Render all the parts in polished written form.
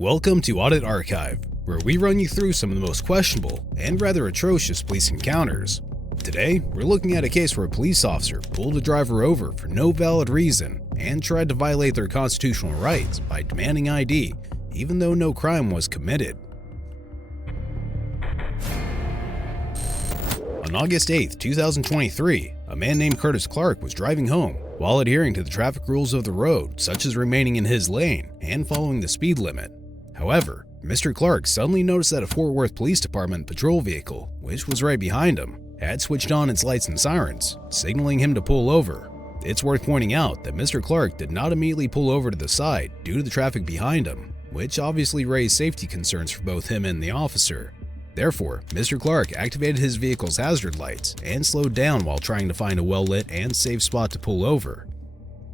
Welcome to Audit Archive, where we run you through some of the most questionable and rather atrocious police encounters. Today, we're looking at a case where a police officer pulled a driver over for no valid reason and tried to violate their constitutional rights by demanding ID, even though no crime was committed. On August 8, 2023, a man named Curtis Clark was driving home while adhering to the traffic rules of the road, such as remaining in his lane and following the speed limit. However, Mr. Clark suddenly noticed that a Fort Worth Police Department patrol vehicle, which was right behind him, had switched on its lights and sirens, signaling him to pull over. It's worth pointing out that Mr. Clark did not immediately pull over to the side due to the traffic behind him, which obviously raised safety concerns for both him and the officer. Therefore, Mr. Clark activated his vehicle's hazard lights and slowed down while trying to find a well-lit and safe spot to pull over.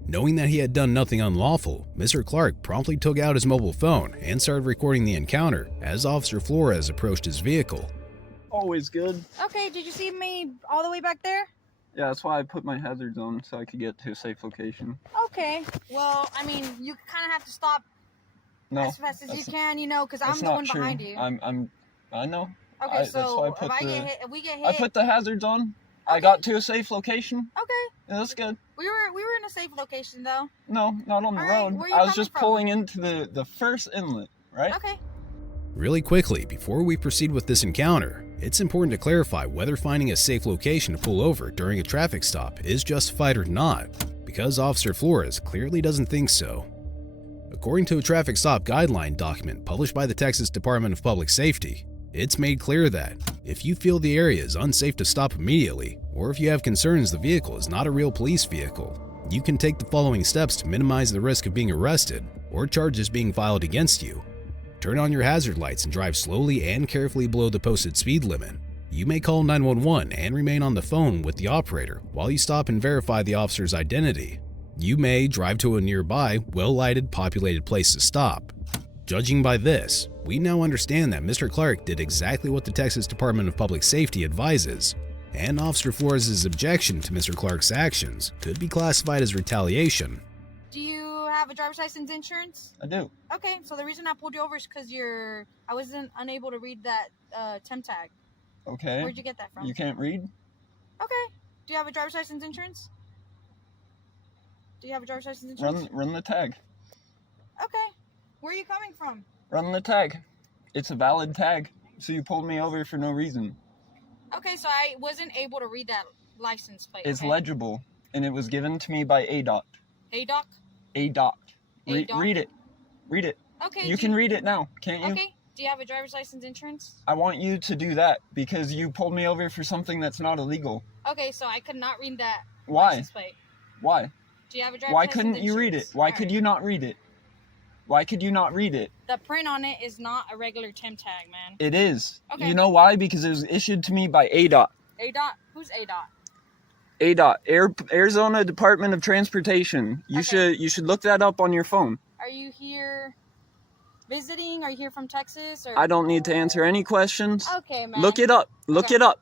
Knowing that he had done nothing unlawful, Mr. Clark promptly took out his mobile phone and started recording the encounter as Officer Flores approached his vehicle. Always good. Okay, did you see me all the way back there? Yeah, that's why I put my hazards on, so I could get to a safe location. Okay, well, I mean, you kind of have to stop as fast as you can, you know, because I'm the one behind you. I know. Okay, so if we get hit... I put the hazards on. Okay. I got to a safe location. Okay. Yeah, that's good. We were in a safe location, though. No, not on the road. Where are you I was just from? pulling into the first inlet, right? Okay. Really quickly, before we proceed with this encounter, it's important to clarify whether finding a safe location to pull over during a traffic stop is justified or not, because Officer Flores clearly doesn't think so. According to a traffic stop guideline document published by the Texas Department of Public Safety, it's made clear that if you feel the area is unsafe to stop immediately, or if you have concerns the vehicle is not a real police vehicle, you can take the following steps to minimize the risk of being arrested or charges being filed against you. Turn on your hazard lights and drive slowly and carefully below the posted speed limit. You may call 911 and remain on the phone with the operator while you stop and verify the officer's identity. You may drive to a nearby, well-lighted, populated place to stop. Judging by this, we now understand that Mr. Clark did exactly what the Texas Department of Public Safety advises, and Officer Flores' objection to Mr. Clark's actions could be classified as retaliation. Do you have a driver's license insurance? I do. Okay, so the reason I pulled you over is because I wasn't unable to read that temp tag. Okay. Where'd you get that from? You can't read? Okay. Do you have a driver's license insurance? Do you have a driver's license insurance? Run the tag. Okay. Where are you coming from? Run the tag. It's a valid tag. So you pulled me over for no reason. Okay, so I wasn't able to read that license plate. It's okay? legible, and it was given to me by ADOT. ADOT? ADOT. ADOT? Read it. Read it. Okay. You can read it now, can't you? Okay. Do you have a driver's license insurance? I want you to do that because you pulled me over for something that's not illegal. Okay, so I could not read that Why? license plate. Why? Do you have a driver's Why license couldn't you read it? Why could you not read it? Why could you not read it? The print on it is not a regular temp tag, man. It is. Okay. You know why? Because it was issued to me by ADOT. ADOT? Who's ADOT? ADOT, Arizona Department of Transportation. You should look that up on your phone. Are you here visiting? Are you here from Texas? Or... I don't need to answer any questions. Okay, man. Look it up. Look it up.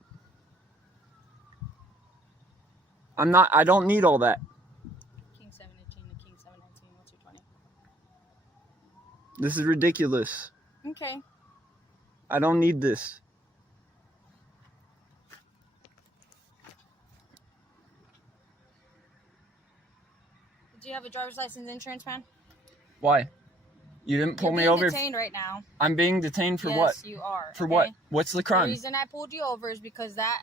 I don't need all that. King 718 to King 719, what's your 20? This is ridiculous. Okay. I don't need this. Do you have a driver's license insurance, man? Why? You didn't pull me over. You're being detained right now. I'm being detained for what? Yes, you are. For okay? what? What's the crime? The reason I pulled you over is because that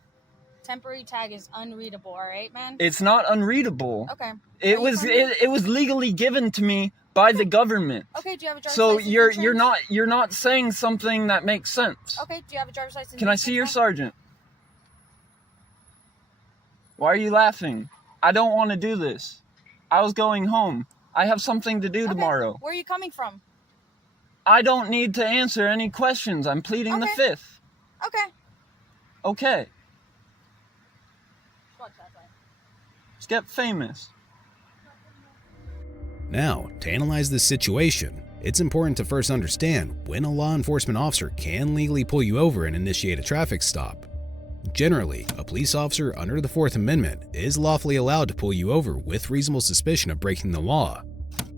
temporary tag is unreadable, all right, man? It's not unreadable. Okay. It was legally given to me by the government. Okay, do you have a driver's So license insurance? you're not saying something that makes sense. Okay, do you have a driver's license Can I see your insurance? sergeant? Why are you laughing? I don't want to do this. I was going home. I have something to do tomorrow. Where are you coming from? I don't need to answer any questions. I'm pleading the fifth. Okay. Okay. Let's get famous. Now, to analyze this situation, it's important to first understand when a law enforcement officer can legally pull you over and initiate a traffic stop. Generally, a police officer under the Fourth Amendment is lawfully allowed to pull you over with reasonable suspicion of breaking the law.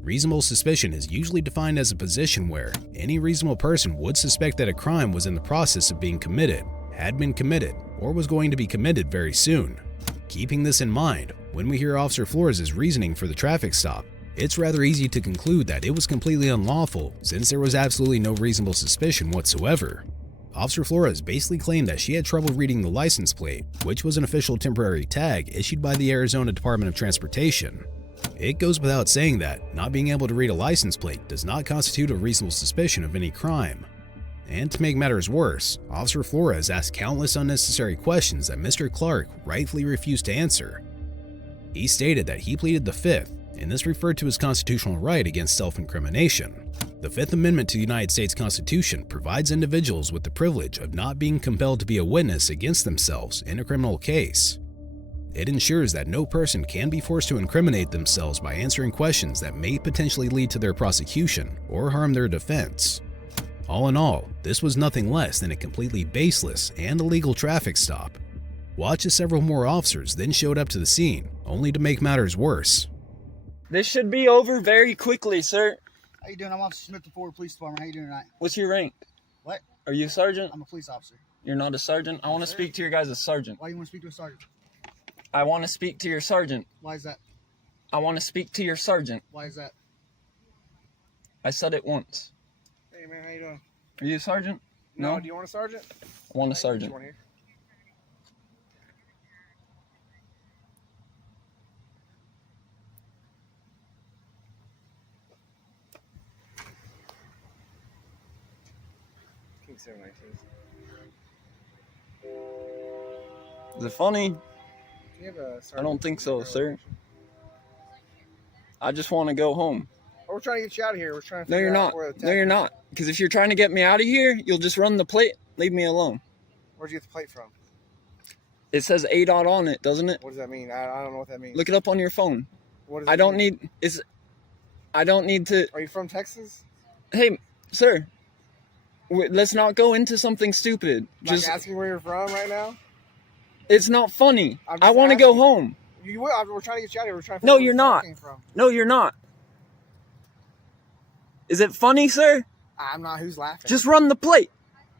Reasonable suspicion is usually defined as a position where any reasonable person would suspect that a crime was in the process of being committed, had been committed, or was going to be committed very soon. Keeping this in mind, when we hear Officer Flores' reasoning for the traffic stop, it's rather easy to conclude that it was completely unlawful since there was absolutely no reasonable suspicion whatsoever. Officer Flores basically claimed that she had trouble reading the license plate, which was an official temporary tag issued by the Arizona Department of Transportation. It goes without saying that not being able to read a license plate does not constitute a reasonable suspicion of any crime. And to make matters worse, Officer Flores asked countless unnecessary questions that Mr. Clark rightfully refused to answer. He stated that he pleaded the Fifth, and this referred to his constitutional right against self-incrimination. The Fifth Amendment to the United States Constitution provides individuals with the privilege of not being compelled to be a witness against themselves in a criminal case. It ensures that no person can be forced to incriminate themselves by answering questions that may potentially lead to their prosecution or harm their defense. All in all, this was nothing less than a completely baseless and illegal traffic stop. Watch as several more officers then showed up to the scene, only to make matters worse. This should be over very quickly, sir. How you doing? I'm Officer Smith, the Fort Police Department. How you doing tonight? What's your rank? What? Are you a sergeant? I'm a police officer. You're not a sergeant? I want to speak to your guys' sergeant. Why do you want to speak to a sergeant? I want to speak to your sergeant. Why is that? I want to speak to your sergeant. Why is that? I said it once. Hey man, how you doing? Are you a sergeant? No? Do you want a sergeant? I want a sergeant. Here. King 796. Is it funny? Do you have a sergeant? I don't think so, sir. I just want to go home. Oh, we're trying to get you out of here. We're trying to No, figure you're out not. where the No, you're not. Because if you're trying to get me out of here, you'll just run the plate. Leave me alone. Where'd you get the plate from? It says ADOT on it, doesn't it? What does that mean? I don't know what that means. Look it up on your phone. What does I it don't mean? need... I don't need to... Are you from Texas? Hey, sir. Let's not go into something stupid. Just asking where you're from right now? It's not funny. I'm just I want to go asking. home. We're trying to get you out of here. We're trying to No, figure you're out where not. the came from. No, you're not. Is it funny, sir? I'm not. Who's laughing? Just run the plate.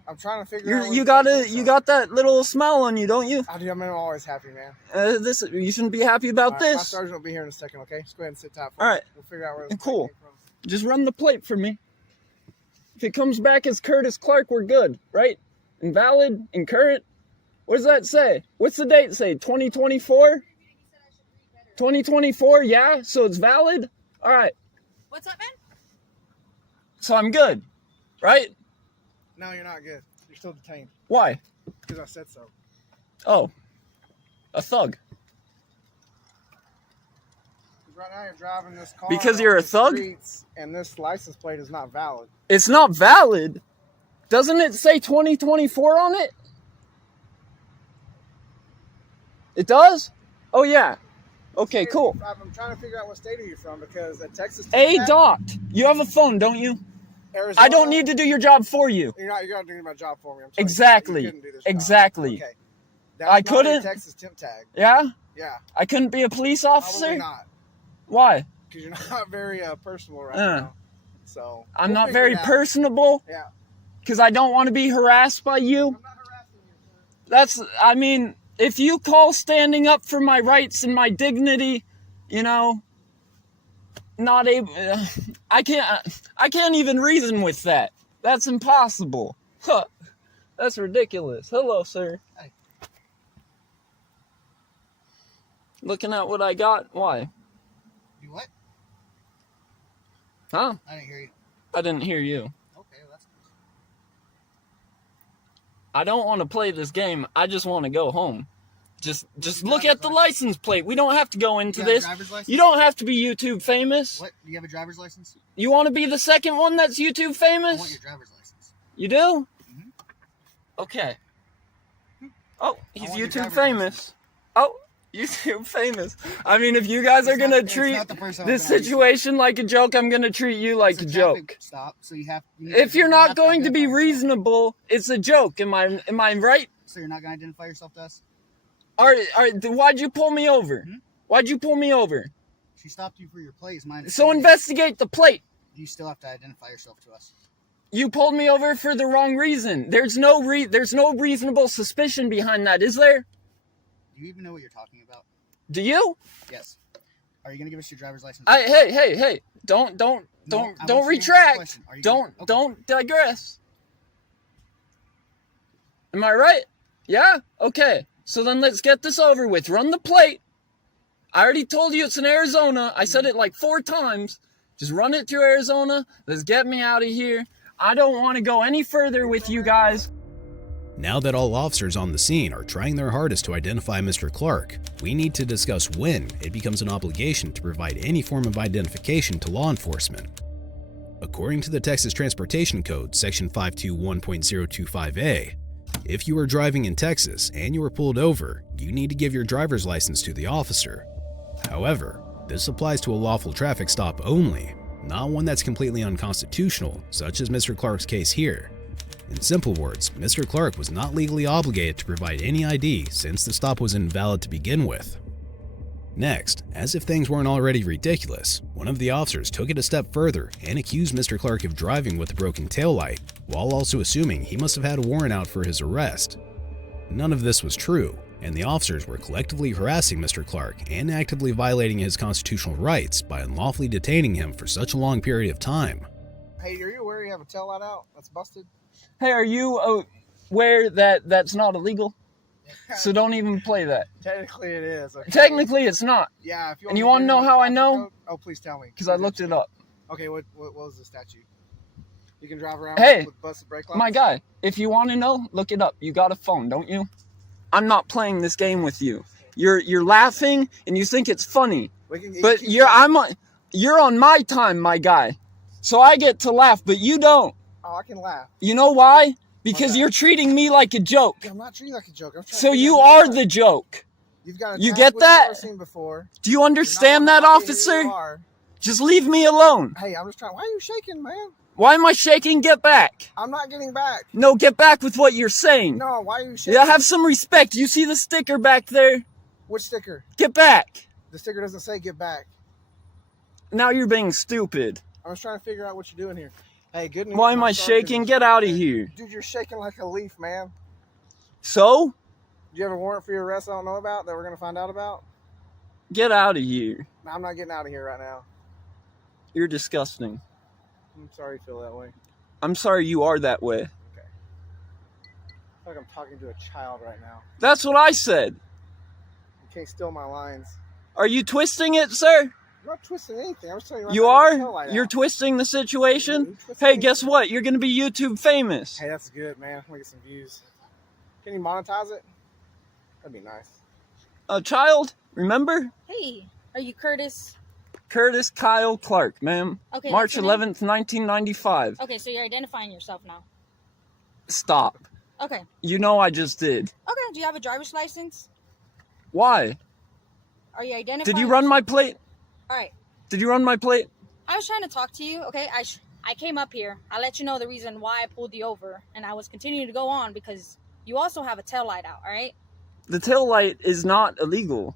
I'm trying to figure out. You got that little smile on you, don't you? I do. I'm always happy, man. You shouldn't be happy about All right, my this. sergeant will be here in a second. Okay, just go ahead and sit tight. For All me. right. We'll figure out where this Cool. plate came from. Just run the plate for me. If it comes back as Curtis Clark, we're good, right? Invalid, incurrent. What does that say? What's the date say? 2024? 2024, yeah? So it's valid? All right. What's up, man? So I'm good, right? No, you're not good. You're still detained Why? because I said so. Oh, a thug. Right now you're driving this car Because you're on a the thug? streets, and this license plate is not valid. It's not valid. Doesn't it say 2024 on it? It does? Oh, yeah. Okay, cool. I'm trying to figure out what state are you from because at Texas. ADOT. You have a phone, don't you? Arizona, I don't need to do your job for you. You're not doing my job for me. I'm sorry. Exactly. You couldn't do this job. Exactly. Okay. That's I not a couldn't? Texas temp tag. Yeah? Yeah. I couldn't be a police Probably officer? not. Why? Because you're not very personable right now. So. I'm we'll not figure very it out. personable? Yeah. Because I don't want to be harassed by you? I'm not harassing you, sir. If you call standing up for my rights and my dignity, not able, I can't even reason with that. That's impossible. Huh. That's ridiculous. Hello, sir. Hey. Looking at what I got? Why? You what? Huh? I didn't hear you. I didn't hear you. Okay, well, that's good. I don't want to play this game. I just want to go home. Just look at the license plate. We don't have to go into this. You don't have to be YouTube famous. What? Do you have a driver's license? You want to be the second one that's YouTube I famous? want your driver's license. You do? Mhm. Okay. Oh, he's want your YouTube driver's famous. license. Oh, YouTube famous. If you guys are going to treat not the first time this I've been out situation like a joke, I'm going to treat you like It's a traffic joke. Stop. So you have. If you're not going to be identify yourself. reasonable, it's a joke. Am I right? So you're not going to identify yourself to us? All right, why'd you pull me over? Hmm? Why'd you pull me over? She stopped you for your plate. Is my So investigate the plate. You still have to identify yourself to us. You pulled me over for the wrong reason. There's no reasonable suspicion behind that, is there? Do you even know what you're talking about? Do you? Yes. Are you gonna give us your driver's license? Hey! Don't retract. Don't digress. Am I right? Yeah? Okay. So then let's get this over with. Run the plate. I already told you it's in Arizona. I said it like 4 times. Just run it through Arizona. Let's get me out of here. I don't want to go any further with you guys. Now that all officers on the scene are trying their hardest to identify Mr. Clark, we need to discuss when it becomes an obligation to provide any form of identification to law enforcement. According to the Texas Transportation Code, Section 521.025A, if you are driving in Texas and you are pulled over, you need to give your driver's license to the officer. However, this applies to a lawful traffic stop only, not one that's completely unconstitutional, such as Mr. Clark's case here. In simple words, Mr. Clark was not legally obligated to provide any ID since the stop was invalid to begin with. Next, as if things weren't already ridiculous, one of the officers took it a step further and accused Mr. Clark of driving with a broken taillight, while also assuming he must have had a warrant out for his arrest. None of this was true, and the officers were collectively harassing Mr. Clark and actively violating his constitutional rights by unlawfully detaining him for such a long period of time. Hey, are you aware you have a taillight out that's busted? Hey, are you aware that that's not illegal? So don't even play that. Technically it is. Okay. Technically it's not. Yeah. If you and you want to know how I know? Code? Oh, please tell me. Because I looked it up. Okay, what was the statute? You can drive around with busted brake lights? My guy, if you want to know, look it up. You got a phone, don't you? I'm not playing this game with you. You're laughing and you think it's funny. But you're on my time, my guy. So I get to laugh, but you don't. Oh, I can laugh. You know why? Because you're treating me like a joke. Yeah, I'm not treating you like a joke. So you are the joke. You've got you get that? I've seen before. Do you understand that, officer? Just leave me alone. Hey, I'm just trying. Why are you shaking, man? Why am I shaking? Get back. I'm not getting back. No, get back with what you're saying. No, why are you shaking? Yeah, have some respect. You see the sticker back there? Which sticker? Get back. The sticker doesn't say get back. Now you're being stupid. I was trying to figure out what you're doing here. Hey, good news. Why am I shaking? Get out of here. Dude, you're shaking like a leaf, man. So? Do you have a warrant for your arrest I don't know about that we're going to find out about? Get out of here. No, I'm not getting out of here right now. You're disgusting. I'm sorry you feel that way. I'm sorry you are that way. Okay. I feel like I'm talking to a child right now. That's what I said. You can't steal my lines. Are you twisting it, sir? I'm not twisting anything. I'm just telling you right You now, are? You're twisting the situation? Hey, guess what? You're going to be YouTube famous. Hey, that's good, man. I'm going to get some views. Can you monetize it? That'd be nice. A child? Remember? Hey, are you Curtis? Curtis Kyle Clark, ma'am. Okay. March 11th, 1995. Okay, so you're identifying yourself now. Stop. Okay. You know I just did. Okay, do you have a driver's license? Why? Are you identifying? Did you run my plate? All right. Did you run my plate? I was trying to talk to you, okay? I came up here. I let you know the reason why I pulled you over, and I was continuing to go on because you also have a tail light out, all right? The tail light is not illegal.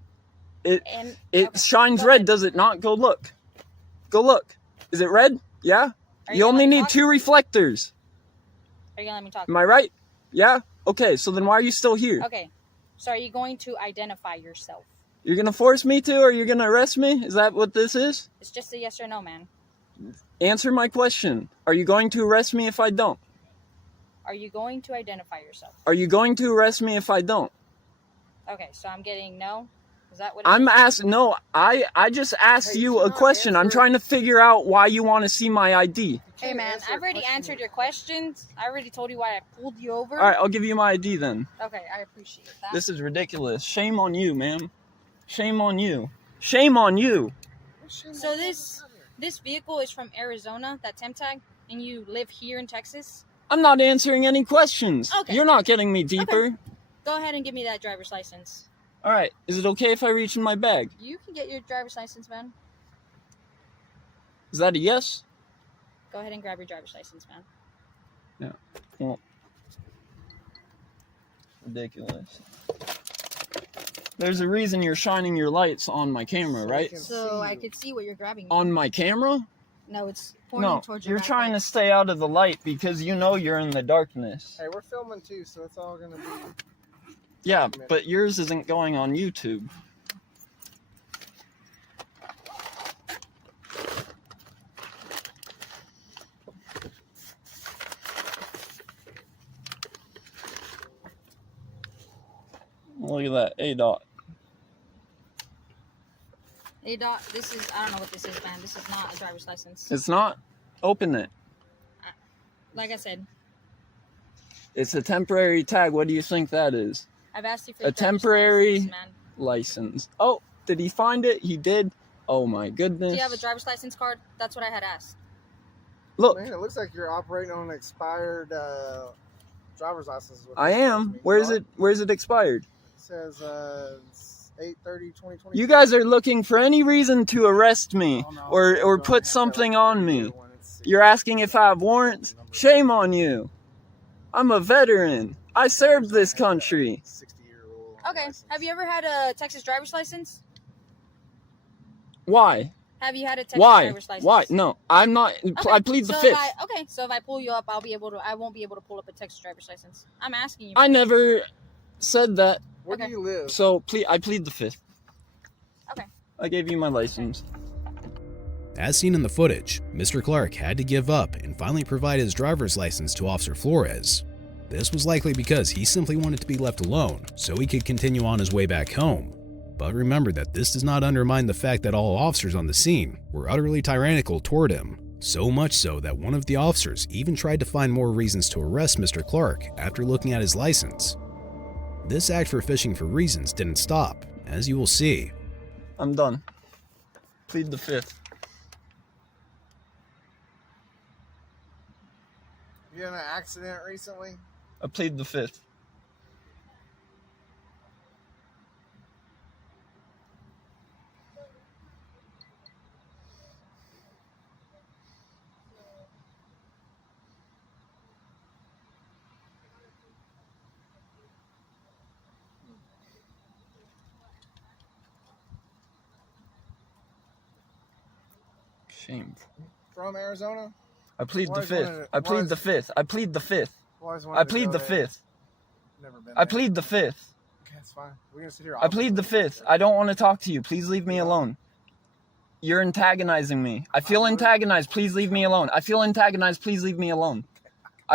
It okay. shines red, does it not? Go look. Go look. Is it red? Yeah? You only need 2 reflectors. Are you going to let me talk? Am I right? Yeah? Okay, so then why are you still here? Okay. So are you going to identify yourself? You're going to force me to, or you're going to arrest me? Is that what this is? It's just a yes or no, man. Answer my question. Are you going to arrest me if I don't? Are you going to identify yourself? Are you going to arrest me if I don't? Okay, so I'm getting no? Is that what I'm asking, no, I just asked you a question. I'm trying to figure out why you want to see my ID. Hey, man, I've already answered your questions. I already told you why I pulled you over. All right, I'll give you my ID then. Okay, I appreciate that. This is ridiculous. Shame on you, ma'am. Shame on you. Shame on you. So this vehicle is from Arizona, that temp tag, and you live here in Texas? I'm not answering any questions. Okay. You're not getting me deeper. Okay. Go ahead and give me that driver's license. All right. Is it okay if I reach in my bag? You can get your driver's license, man. Is that a yes? Go ahead and grab your driver's license, man. Yeah. Well, ridiculous. There's a reason you're shining your lights on my camera, So right? we can So I see you. could see what you're grabbing. On my camera? No, it's pointing No, towards your you're back trying to light. stay out of the light because you know you're in the darkness. Hey, we're filming too, so it's all gonna be. Yeah, but yours isn't going on YouTube. Look at that, A-Dot. A-Dot, this is, I don't know what this is, man. This is not a driver's license. It's not? Open it. Like I said, It's a temporary tag. What do you think that is? I've asked you for A the driver's temporary license, man. license. Oh, did he find it? He did. Oh my goodness. Do you have a driver's license card? That's what I had asked. Look, Man, it looks like you're operating on an expired driver's license. is what I this tells am. me. Where's What? it? Where's it expired? It says 8/30/2020. You guys are looking for any reason to arrest me Oh, no, or it's on put the something on me. one. It's- You're asking if I have warrants? Shame on you. I'm a veteran. I served this country. 60-year-old Okay. license. Have you ever had a Texas driver's license? Why? Have you had a Texas Why? driver's license? Why? No, I'm not. Okay, I plead the so fifth. So if I pull you up, I won't be able to pull up a Texas driver's license. I'm asking you. I never said that. Where Okay. do you live? So I plead the fifth. Okay. I gave you my license. As seen in the footage, Mr. Clark had to give up and finally provide his driver's license to Officer Flores. This was likely because he simply wanted to be left alone so he could continue on his way back home. But remember that this does not undermine the fact that all officers on the scene were utterly tyrannical toward him, so much so that one of the officers even tried to find more reasons to arrest Mr. Clark after looking at his license. This act for fishing for reasons didn't stop, as you will see. I'm done. Plead the fifth. You had an accident recently? I plead the fifth. Shameful. From Arizona? I plead the Why is fifth. one of I the- plead why the is- fifth. I plead the fifth. Always I wanted to plead go the there. fifth. Never been I there. plead the fifth. Okay, that's fine. We're gonna sit here. I plead the fifth. I don't want to talk to you. Please leave me alone. You're antagonizing me. I feel antagonized. Please leave me alone. I feel antagonized. Please leave me alone.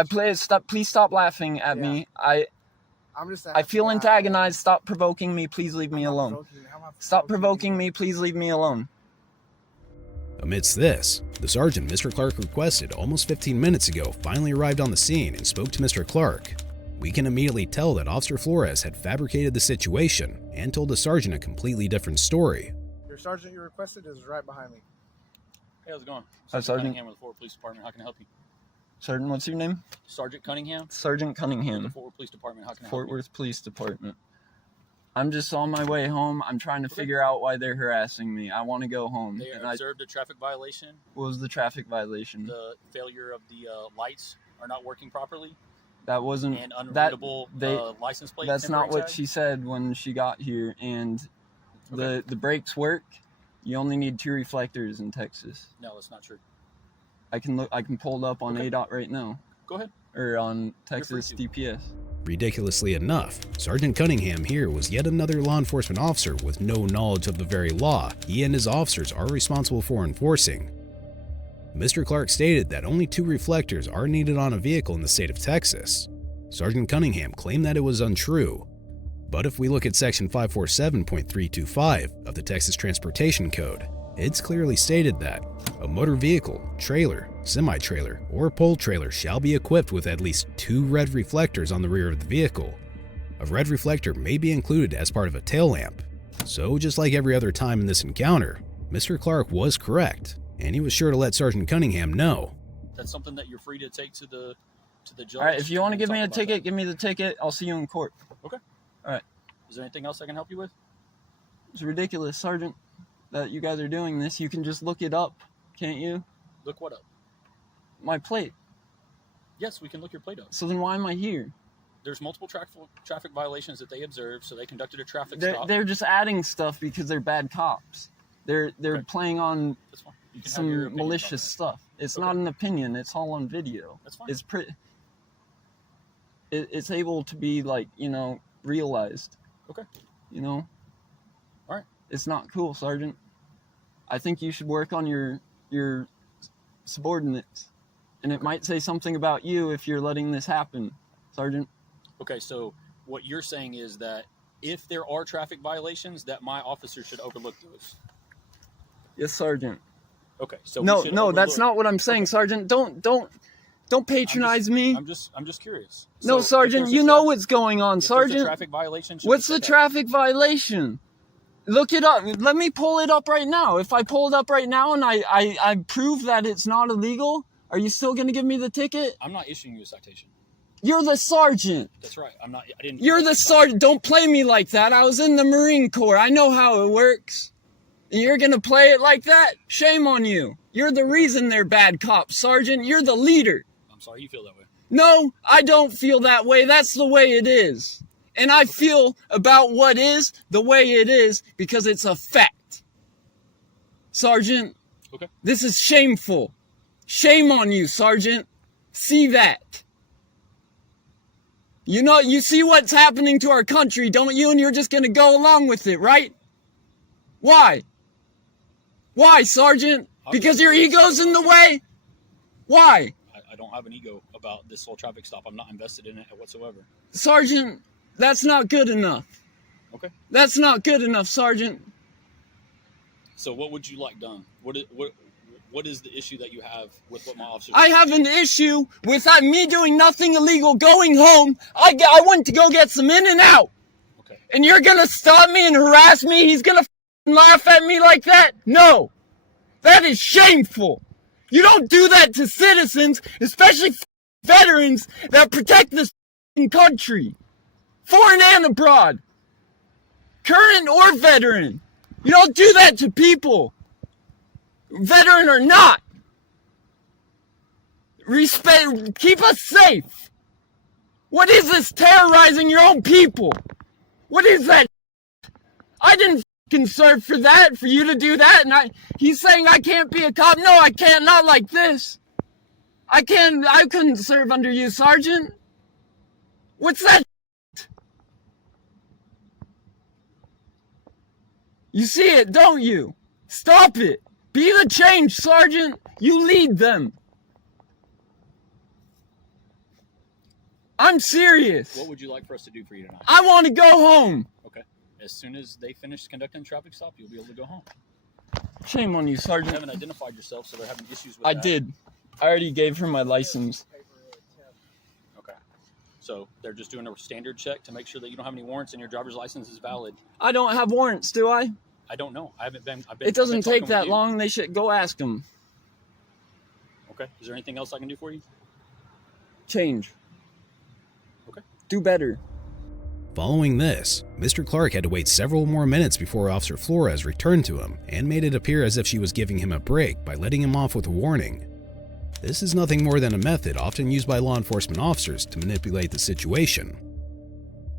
Please stop laughing at me. I'm just. I feel asking, antagonized. Stop provoking me. Please leave me I'm not alone. provoking you. How am I Stop provoking provoking you? me. Please leave me alone. Amidst this, the sergeant Mr. Clark requested almost 15 minutes ago finally arrived on the scene and spoke to Mr. Clark. We can immediately tell that Officer Flores had fabricated the situation and told the sergeant a completely different story. Your sergeant you requested is right behind me. Hey, how's it going? Hi, Sergeant. Cunningham with the Fort Worth Police Department. How can I help you? Sergeant, what's your name? Sergeant Cunningham Sergeant with the Cunningham, Fort Worth Police Department. How can I help Fort you? Worth Police Department. I'm just on my way home. I'm trying to figure out why they're harassing me. I want to go home. They And observed a traffic violation. what was the traffic violation? The failure of the lights are not working properly That wasn't. and That unreadable they- license plate. That's not temporary what tag. she said when she got here. And Okay. the brakes work. You only need 2 reflectors in Texas. No, that's not true. I can look. I can pull it up on Okay. ADOT right now, Go ahead. or on free Texas to. DPS. Ridiculously enough, Sergeant Cunningham here was yet another law enforcement officer with no knowledge of the very law he and his officers are responsible for enforcing. Mr. Clark stated that only 2 reflectors are needed on a vehicle in the state of Texas. Sergeant Cunningham claimed that it was untrue. But if we look at section 547.325 of the Texas Transportation Code, it's clearly stated that a motor vehicle, trailer, semi-trailer, or pole trailer shall be equipped with at least 2 red reflectors on the rear of the vehicle. A red reflector may be included as part of a tail lamp. So just like every other time in this encounter, Mr. Clark was correct, and he was sure to let Sergeant Cunningham know. That's something that you're free to take to the judge. All right, if you want to and give me talk a about ticket, that. give me the ticket. I'll see you in court. Is there anything else I can help you with? It's ridiculous, Sergeant, that you guys are doing this. You can just look it up, can't you? Look what up. My plate. Yes, we can look your plate up. So then why am I here? There's multiple traffic violations that they observed, so they conducted a traffic They're, stop. they're just adding stuff because they're bad cops. They're Okay. playing on That's fine. You can have your some opinion about malicious that. stuff. It's Okay. not an opinion. It's all on video. That's fine. It's pretty. It's able to be like, realized. Okay. All right. It's not cool, Sergeant. I think you should work on your subordinates, and it might say something about you if you're letting this happen, Sergeant. Okay, so what you're saying is that if there are traffic violations, that my officers should overlook those. Yes, Sergeant. Okay, so No, we should that's overlook- not what I'm saying, Okay. Sergeant. Don't patronize me. I'm just curious. No, So if Sergeant, there's you a know traf- what's going on, if there's a Sergeant. traffic violation, should What's we the say that? traffic violation? Look it up. Let me pull it up right now. If I pull it up right now and I prove that it's not illegal, are you still going to give me the ticket? I'm not issuing you a citation. You're the sergeant. That's right. I'm not. I didn't. You're the sergeant. Don't play me like that. I was in the Marine Corps. I know how it works. And you're going to play it like that? Shame on you. You're the reason they're bad cops, Sergeant. You're the leader. I'm sorry you feel that way. No, I don't feel that way. That's the way it is. And I feel about what is the way it is because it's a fact. Sergeant, Okay. this is shameful. Shame on you, Sergeant. See that. You see what's happening to our country, don't you? And you're just going to go along with it, right? Why? Why, Sergeant? Because your ego's in the way? Why? I don't have an ego about this whole traffic stop. I'm not invested in it whatsoever. Sergeant, that's not good enough. Okay. That's not good enough, Sergeant. So what would you like done? What is the issue that you have with what my officers? I have an issue with me doing nothing illegal, going home. I went to go get some In-N-Out. Okay. And you're going to stop me and harass me? He's going to laugh at me like that? No. That is shameful. You don't do that to citizens, especially veterans that protect this country. Foreign and abroad. Current or veteran. You don't do that to people. Veteran or not. Respect, keep us safe. What is this terrorizing your own people? What is that? I didn't fucking serve for that, for you to do that, and he's saying I can't be a cop. No, I can't, not like this. I couldn't serve under you, Sergeant. What's that? You see it, don't you? Stop it. Be the change, Sergeant. You lead them. I'm serious. What would you like for us to do for you tonight? I want to go home. Okay. As soon as they finish conducting the traffic stop, you'll be able to go home. Shame on you, You Sergeant. haven't identified yourself, so they're having issues with I that. did. I already gave her my license. Okay. So they're just doing a standard check to make sure that you don't have any warrants and your driver's license is valid. I don't have warrants, do I? I don't know. I've been It doesn't I've been talking take that with you. long. They should go ask them. Okay. Is there anything else I can do for you? Change. Okay. Do better. Following this, Mr. Clark had to wait several more minutes before Officer Flores returned to him and made it appear as if she was giving him a break by letting him off with a warning. This is nothing more than a method often used by law enforcement officers to manipulate the situation.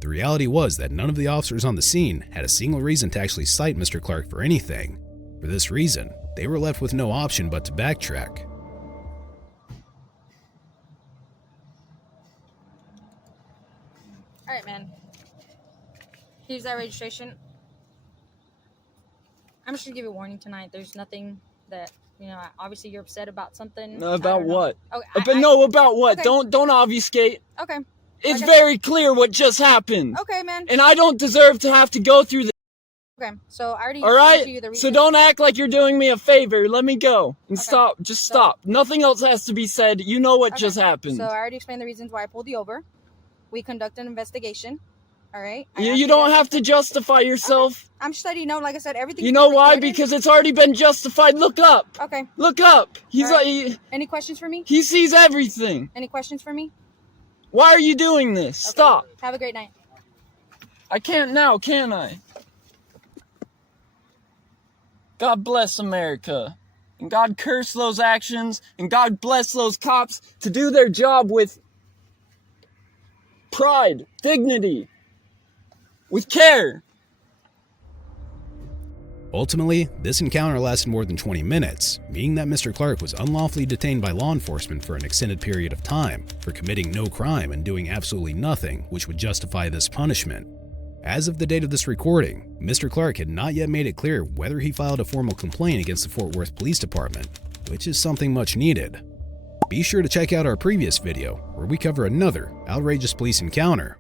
The reality was that none of the officers on the scene had a single reason to actually cite Mr. Clark for anything. For this reason, they were left with no option but to backtrack. All right, man. Here's that registration. I'm just gonna give you a warning tonight. There's nothing that, obviously you're upset about something. I About don't know. what? Okay. About what? Okay. Don't obfuscate. Okay. It's Like I very clear what just happened. Okay, man. And I don't deserve to have to go through this. Okay. So I already All explained to you the right? reason. So don't act like you're doing me a favor. Let me go. And Okay. stop. Just So- stop. Nothing else has to be said. You know what Okay. just happened. So I already explained the reasons why I pulled you over. We conduct an investigation. All right. I You asked don't guys- have to justify yourself. I'm just letting you know, like I said, everything. You know is why? recorded. Because it's already been justified. Look up. Okay. Look up. He's All right. like, Any questions for me? he sees everything. Any questions for me? Why are you doing this? Okay. Stop. Have a great night. I can't now, can I? God bless America. And God curse those actions. And God bless those cops to do their job with pride, dignity, with care. Ultimately, this encounter lasted more than 20 minutes, meaning that Mr. Clark was unlawfully detained by law enforcement for an extended period of time for committing no crime and doing absolutely nothing which would justify this punishment. As of the date of this recording, Mr. Clark had not yet made it clear whether he filed a formal complaint against the Fort Worth Police Department, which is something much needed. Be sure to check out our previous video where we cover another outrageous police encounter